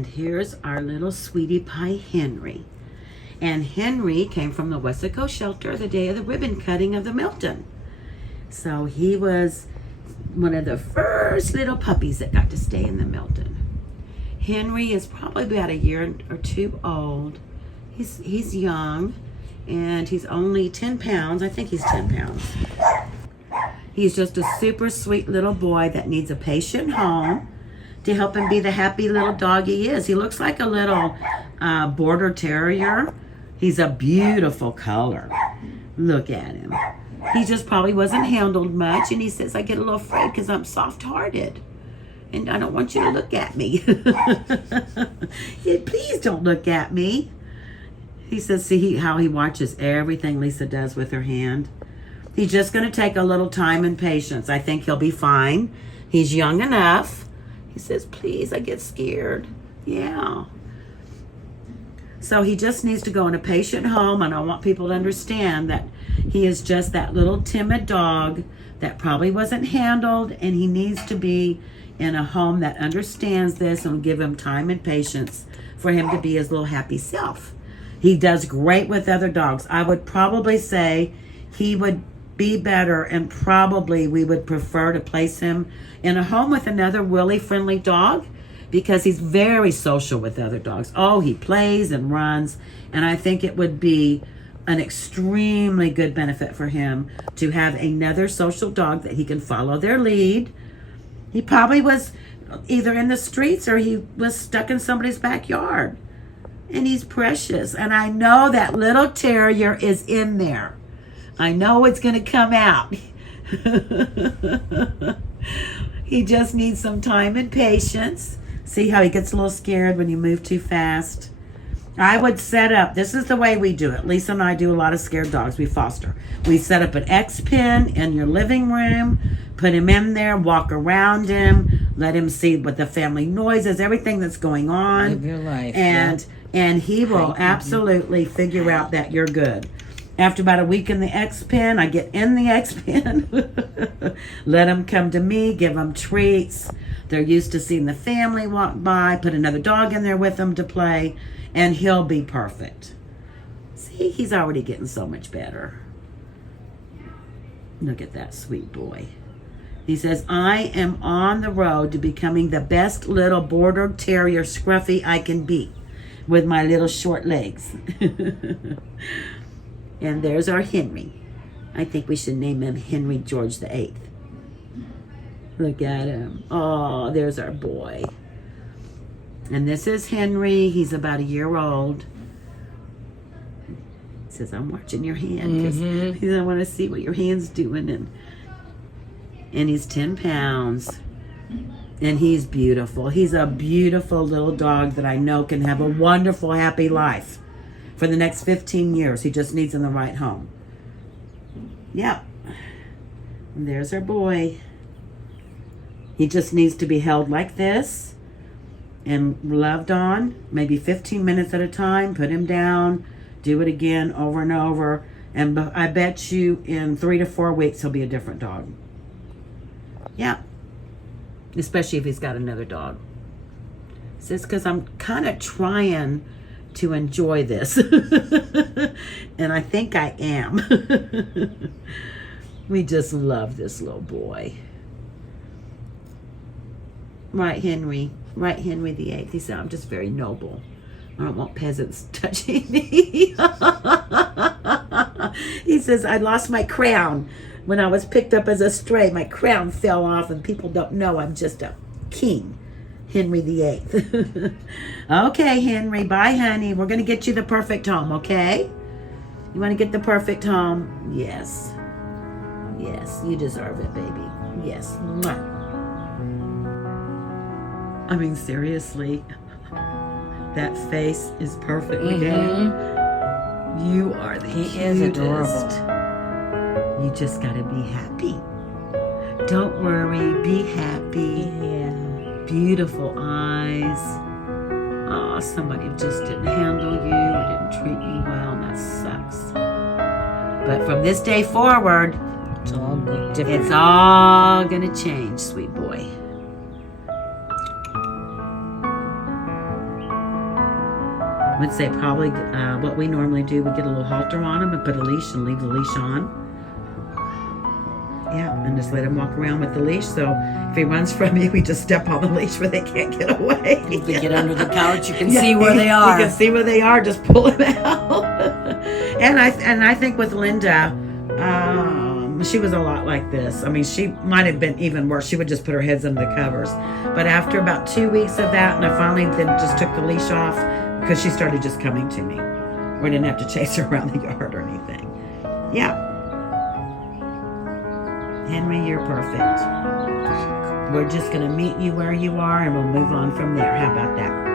And here's our little sweetie pie Henry. And Henry came from the Wessico shelter the day of the ribbon cutting of the Milton. So he was one of the first little puppies that got to stay in the Milton. Henry is probably about a year or two old. He's young, and he's only 10 pounds. I think he's 10 pounds. He's just a super sweet little boy that needs a patient home to help him be the happy little dog he is. He looks like a little border terrier. He's a beautiful color. Look at him. He just probably wasn't handled much, and he says, I get a little afraid because I'm soft-hearted, and I don't want you to look at me. Yeah, please don't look at me. He says, see how he watches everything Lisa does with her hand. He's just going to take a little time and patience. I think he'll be fine. He's young enough. He says, please, I get scared. Yeah. So he just needs to go in a patient home, and I want people to understand that he is just that little timid dog that probably wasn't handled, and he needs to be in a home that understands this and will give him time and patience for him to be his little happy self. He does great with other dogs. I would probably say he would be better, and probably we would prefer to place him in a home with another really friendly dog, because he's very social with other dogs. Oh, he plays and runs, and I think it would be an extremely good benefit for him to have another social dog that he can follow their lead. He probably was either in the streets or he was stuck in somebody's backyard, and he's precious, and I know that little terrier is in there. I know it's going to come out. He just needs some time and patience. See how he gets a little scared when you move too fast? I would set up, this is the way we do it. Lisa and I do a lot of scared dogs. We foster. We set up an X pen in your living room, put him in there, walk around him, let him see what the family noise is, everything that's going on. Live your life. And he will absolutely figure out that you're good. After about a week in the X pen, I get in the X pen, let him come to me, give him treats. They're used to seeing the family walk by, put another dog in there with them to play, and he'll be perfect. See, he's already getting so much better. Look at that sweet boy. He says, I am on the road to becoming the best little border terrier scruffy I can be with my little short legs. And there's our Henry. I think we should name him Henry George VIII. Look at him. Oh, there's our boy. And this is Henry. He's about a year old. He says, I'm watching your hand because I want to see what your hand's doing. And he's 10 pounds. And he's beautiful. He's a beautiful little dog that I know can have a wonderful, happy life for the next 15 years. He just needs in the right home. Yep. And there's our boy. He just needs to be held like this and loved on, maybe 15 minutes at a time. Put him down, do it again over and over, and I bet you in 3 to 4 weeks he'll be a different dog. Yeah, especially if he's got another dog. It's just because I'm kind of trying to enjoy this, and I think I am. We just love this little boy. Right, Henry. Right, Henry VIII. He said, I'm just very noble. I don't want peasants touching me. He says, I lost my crown when I was picked up as a stray. My crown fell off, and people don't know I'm just a king. Henry VIII. Okay, Henry. Bye, honey. We're going to get you the perfect home, okay? You want to get the perfect home? Yes. Yes, you deserve it, baby. Yes. Mwah. I mean, seriously, that face is perfect. Look at him. You are the cutest. He is adorable. You just got to be happy. Don't worry. Be happy. Yeah. Beautiful eyes. Oh, somebody just didn't handle you or didn't treat you well, and that sucks. But from this day forward, It's all different. it's all going to change, sweet boy. would say probably what we normally do, we get a little halter on him and put a leash and leave the leash on. Yeah, and just let him walk around with the leash. So if he runs from you, we just step on the leash where they can't get away. If they get under the couch, you can see where they are. You can see where they are. Just pull him out. and I think with Linda, she was a lot like this. I mean, she might have been even worse. She would just put her heads under the covers. But after about 2 weeks of that, and I finally then just took the leash off because she started just coming to me. We didn't have to chase her around the yard or anything. Yeah. Henry, you're perfect. We're just going to meet you where you are and we'll move on from there. How about that?